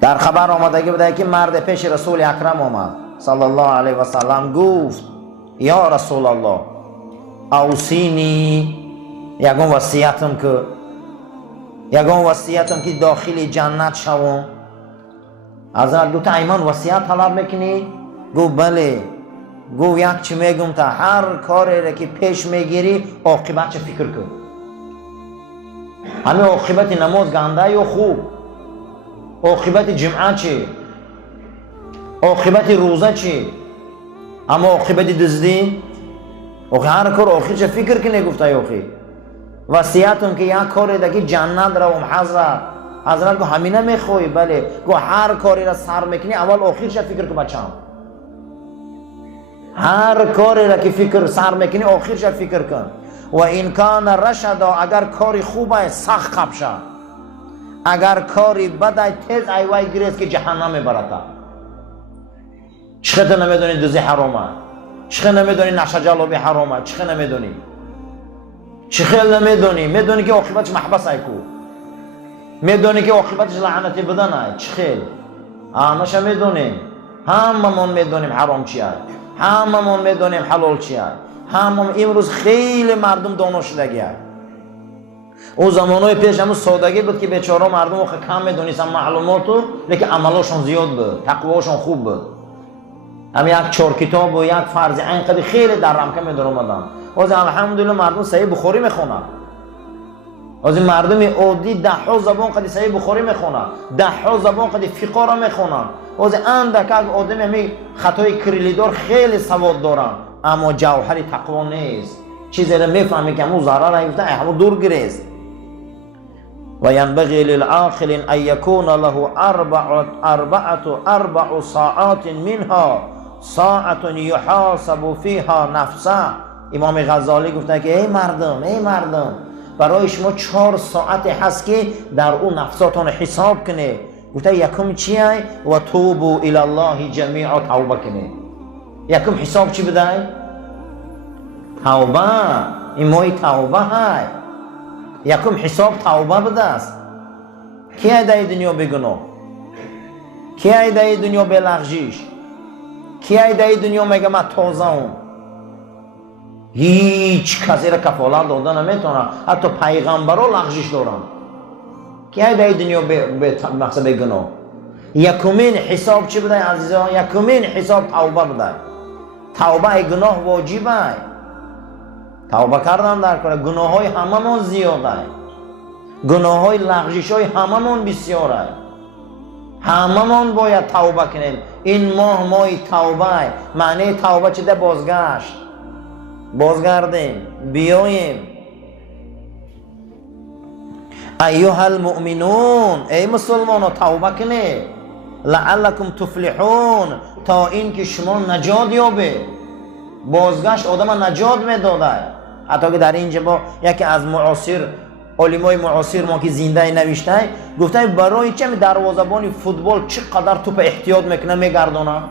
در خبر آمدگی بوده که مرد پیش رسول اکرم آمد صلی الله علیه و سلم، گفت یا رسول الله اوصینی، یگون وصیتم که داخل جنت شوم. حضرت گفت ایمان وصیت طلب میکنی؟ گفت بله. گفت یک چی میگم تا هر کاری را که پیش میگیری عاقبت چه فکر کن. همه عاقبت نماز گنده یا خوب؟ عاقبت جمعه چی؟ عاقبت روزه چی؟ اما عاقبت دزدی؟ هر کار آخر چه فکر کنی؟ گفته آخر وصیتم که یک کاری را که جنت روم حضرت گفت همینه میخوای؟ بله. گفت هر کاری را سر میکنی اول آخر چه فکر کن بچم. هر کاری را که فکر سر میکنی آخرش فکر کن. و این کان رشدا، اگر کاری خوبه سخت قبشه، اگر کاری بده تیز ایوای گریز که جهنم میبرده. چخه نمیدونی دوزی حرامه؟ چخه نمیدونی نشه جلابی حرامه؟ چخه نمیدونی؟ چخه نمیدونی؟ میدونی که عاقبتش محبس ایکو، میدونی که عاقبتش لعنتی بدن. چخه همشه میدونیم، هممون میدونیم حرام چیه، هممون میدونیم حلال چیه. امروز خیلی مردم دانا شدگی. او زمانهای پیش همون سادگی بود که بیچاره مردم کم میدونیستن معلوماتو، لیکن عملاشون زیاد بود، تقواشون خوب بود. هم یک 4 کتاب و یک فرض عین قدر خیلی در رمکه میدار اومدن. از الحمدلله مردم صحیح بخاری میخونن. از مردم عادی 10 زبان قدر صحیح بخاری میخونن، 10 زبان قدر فقه را میخونن. از اندک آدم همی خطای کریلیدار خیلی سواد دارن، اما جوهر تقوا نیست. چیزی را میفهمی که همون ضرر ایفته همون دور گریست. و ینبغی للعاقل ان یکون له اربع ساعات منها ساعت یحاسب فیها نفسه. امام غزالی گفته که ای مردم برای شما 4 ساعت هست که در اون نفساتون حساب کنه. گفته یکم چیه؟ و توبوا الی الله جمیعا، توبه کنه. یکم حساب چی بده؟ توبه. این ماه توبه های. یکم حساب توبه بده است. کی ایده دنیا بگناه؟ کی ایده دنیا بلغزش؟ کی ایده دنیا میگه من تازه هم؟ هیچ کسی را کفالت داده نمیتونه، حتی پیغمبرها لغزش دارن. کی ایده دنیا مقصد بگناه؟ یکمین حساب چی بده عزیزان؟ یکمین حساب توبه بده. توبه گناه واجبه. توبه کردن در کار. گناه های همه من زیاده، گناه های لغزش های همه من بسیاره. همه من باید توبه کنیم. این ماه توبه. معنی توبه چه ده؟ بازگشت، بازگردیم، بیاییم. ایها المؤمنون، ای مسلمان توبه کنید. لعلکم تفلحون، تا این که شما نجات یابه. بازگشت آدم نجات میداده. حتی که در اینجا با یکی از علمای معاصر ما که زنده نوشته گفته برای چه دروازه‌بان فوتبال چقدر توپ احتیاط میکنه میگردونه.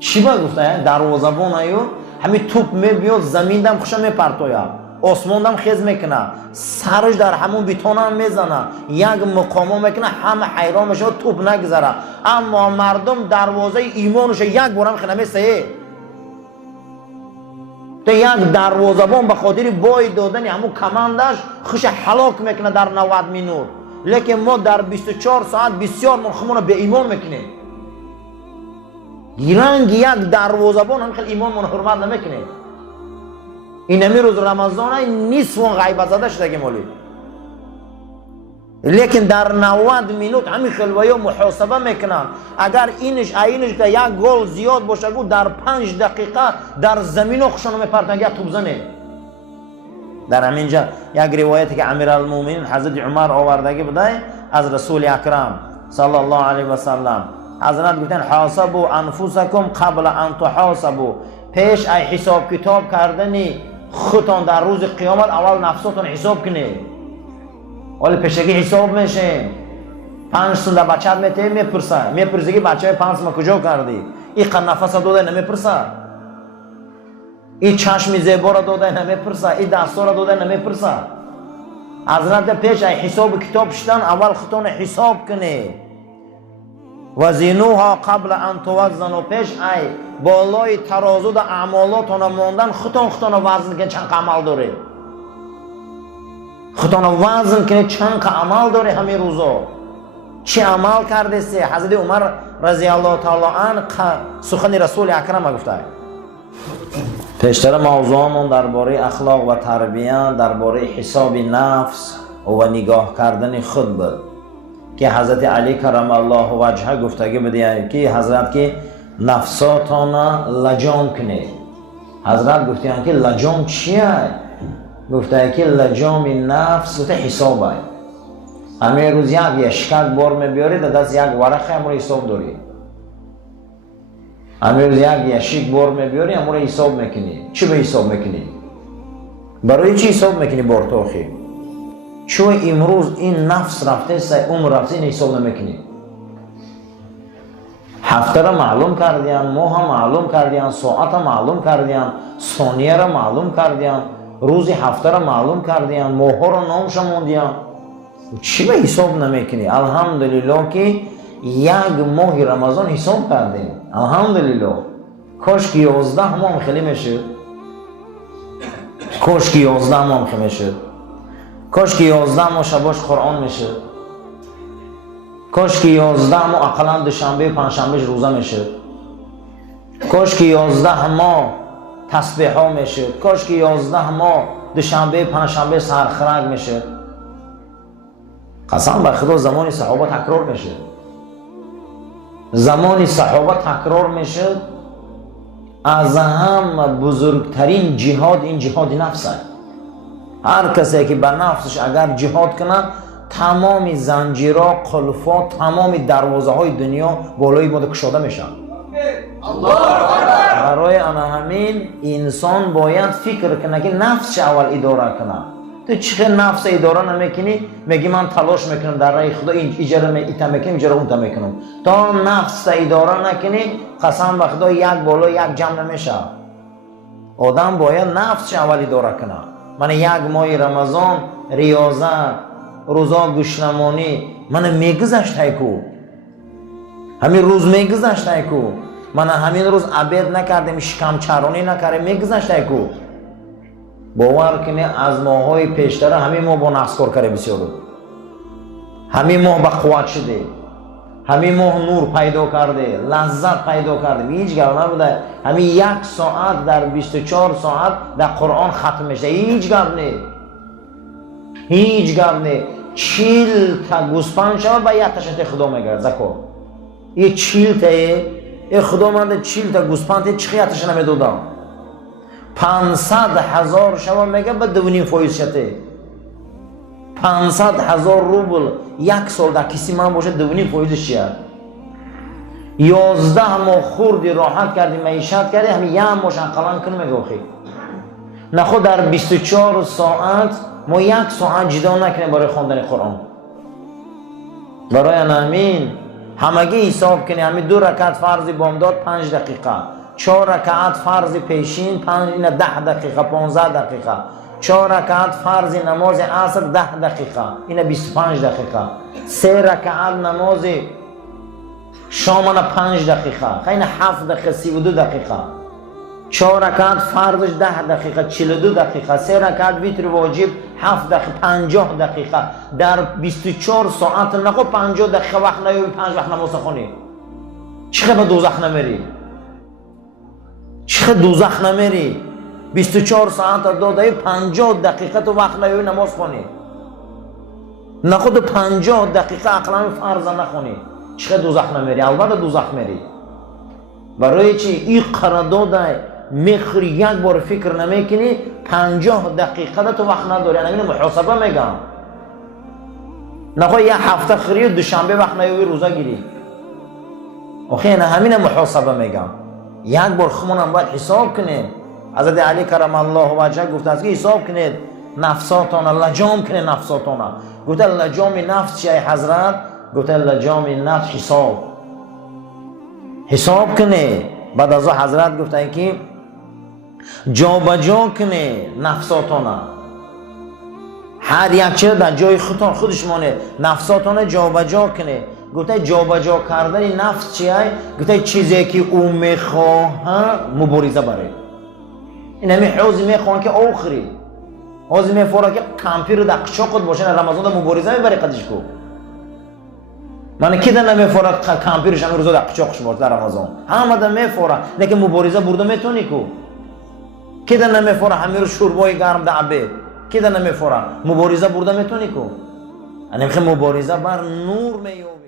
چی گفته؟ دروازه‌بان ایو همین توپ میبیاد زمین دم خوشا میپرتوید، آسمان دم خیز میکنه، سرش در همون بیتون هم میزنه، یک مقام میکنه، همه حیران میشه توپ نگذره. اما مردم دروازه ایمانش یک بارم خنه میسه. تو یک دروازه‌بان به خاطر بای دادن همون کماندش خوش هلاک میکنه در 90 مینوت، لیکن ما در 24 ساعت بسیار منخمون به ایمان میکنیم. رنگ یک دروازه‌بان هم خیلی ایمان من حرمت نمیکنه. این همی روز رمضان نیست و غیبت زده شده مالی، لیکن در 90 مینوت همین خلوه محاسبه میکنن. اگر اینش که یک گل زیاد باشه گو در 5 دقیقه در زمین خوشانو میپرتن یک توپ زنه. در همینجا یک روایتی که امیرالمومنین حضرت عمر آوردگی بوده از رسول اکرم صلی الله علیه و سلم، حضرت گفتن حاسبوا انفسکم قبل ان تحاسبوا، پیش ای حساب کتاب کردنی خودتان در روز قیامت اول نفساتون حساب کنید. ولی پیشگی حساب میشه. 5 سال بچه میپرسه که بچه 5 ما کجا کردی؟ این قد نفس داده نمیپرسه، این چشم زیبا را داده نمیپرسه، این دستا را داده نمیپرسه. حضرت پیش ای حساب کتاب شدن اول خودتان حساب کنید. وزنوها قبل ان توزنوا، پیش ای بالای ترازو در اعمالاتون موندن خطان وزن که چند عمل داره، خطان وزن که چند عمل داره. همین روزا چه عمل کرده سی؟ حضرت عمر رضی الله تعالی عنه سخن رسول اکرم گفته. پیشتر موضوعمون درباره اخلاق و تربیت، درباره حساب نفس و نگاه کردن خود بود که حضرت علی کرم الله وجهه گفتگی بده که حضرت که نفساتان لجام کنید. حضرت گفتن که لجام چیه؟ گفته که لجام نفس گفته حساب های. همه روز یک یشکک بار میبیاری در دست یک ورقه همون حساب داری. همه روز یک یشک بار میبیاری همون حساب میکنی. چی به حساب میکنی؟ برای چی حساب میکنی بار توخی؟ چون امروز این نفس رفته عمر رفته این حساب نمیکنی. هفته را معلوم کردیم، ماه معلوم کردیم، ساعت معلوم کردیم، ثانیه را معلوم کردیم، روز هفته را معلوم کردیم، ماه را نامش موندیم. چی به حساب نمیکنی؟ الحمدلله که یک ماه رمضان حساب کردیم. الحمدلله. کاش که 11 ماه خیلی میشد. کاش که 11 ماه خیلی میشد. کاش که 11 ماه شباش قرآن میشد. کاش که 11 ماه اقلا دوشنبه و پنجشنبه روزه میشد. کاش که 11 ماه تسبیح ها میشد. کاش که 11 ماه دوشنبه پنجشنبه سرخرگ میشد. قسم به خدا زمان صحابه تکرار میشه. زمان صحابه تکرار میشه. از هم بزرگترین جهاد این جهاد نفس است. هر کسی که به نفسش اگر جهاد کنه تمام زنجیرها، قلفات، تمام دروازه های دنیا بالای ما کشاده میشن. برای همین انسان باید فکر کنه که نفسش اول اداره کنه. تو چه نفس اداره نمیکنی؟ میگی من تلاش میکنم در راه خدا این اجاره میکنم اجاره اون میکنم. تا نفس اداره نکنی قسم به خدا یک بالا یک جمع نمیشه. آدم باید نفسش اول اداره کنه. من یک ماه رمضان ریاضت، روزا گوشنمانی من میگذشت کو. همین روز میگذشت کو. من همین روز عبادت نکردم، شکم چرانی نکردم، میگذشت کو. باور کنه از ماهای پیشتر همین ماه با نسکار کرده بسیار بود. همین ماه با قوت شده. همین ماه نور پیدا کرده، لذت پیدا کرده. هیچ گپ نبوده. همین 1 ساعت در 24 ساعت در قرآن ختم میشه. هیچ گپ نه. هیچ گپ نه. 40 تا گوسفند شود با یک تاشت خدا میگرد زکات. یه 40 تا خدا من 40 تا گوسفند چه خیاتش نمیدادم. 500,000 شما میگه به 2.5% شده. 500,000 روبل یک سال در کسی من باشه 2.5% چیه؟ 11 ماه خوردی راحت کردی معیشت کردی همین یک ماه شقلان کن میگه آخی. نخود در 24 ساعت ما 1 ساعت جدا نکنیم برای خواندن قرآن. برای همین همگی حساب کنی. همین 2 رکعت فرض بامداد 5 دقیقه، 4 رکعت فرض پیشین 10 دقیقه، 15 دقیقه، 4 رکعت فرض نماز عصر 10 دقیقه، این 25 دقیقه، 3 رکعت نماز شام 5 دقیقه، این 7 دقیقه، 32 دقیقه، 4 رکعت فرضش 10 دقیقه، 42 دقیقه، 3 رکعت ویتر واجب 7 دقیقه، 50 دقیقه. در 24 ساعت نخو 50 دقیقه وقت نیوی 5 وقت نماز خونی. چقدر به دوزخ نمیری؟ چقدر دوزخ نمیری؟ 24 ساعت داده 50 دقیقه تو وقت نیوی نماز خونی. نخود 50 دقیقه اقلا فرض نخونی. چقدر دوزخ نمیری؟ البته دوزخ میری. برای چی؟ این قرارداد میخوری یک بار فکر نمیکنی 50 دقیقه تو وقت نداری. یعنی محاسبه میگم. نخواه یه هفته خری دوشنبه وقت نیوی روزه گیری. آخه همین محاسبه میگم. یک بار خمونم باید حساب کنید. حضرت علی کرم الله وجهه گفته است که حساب کنید نفساتان، لجام کنید نفساتان. گفته لجام نفس چیه حضرت؟ گفته لجام نفس حساب کنید. بعد از حضرت گفته که جا بجا کنید نفساتان. هر یک چیز در جای خودش مانه. نفساتان جا بجا کنید. گفتای جابجا کردن نفس چیه؟ گفتای چیزی که او میخواه مبارزه بره. این همین حوزی میخواه که آخری حوزی میفوره که کامپیر در قشاقت باشه رمضان در مبارزه میبری قدش کو. من کی در نمیفوره کامپیرش همین روزا در قشاقش باشه در رمضان همه در میفوره لیکن مبارزه برده میتونی کو. کی در نمیفوره همین روز شوربای گرم در عبید کی در نمیفوره مبارزه برده میتونی کو. انا میخوام مبارزه بر نور میوم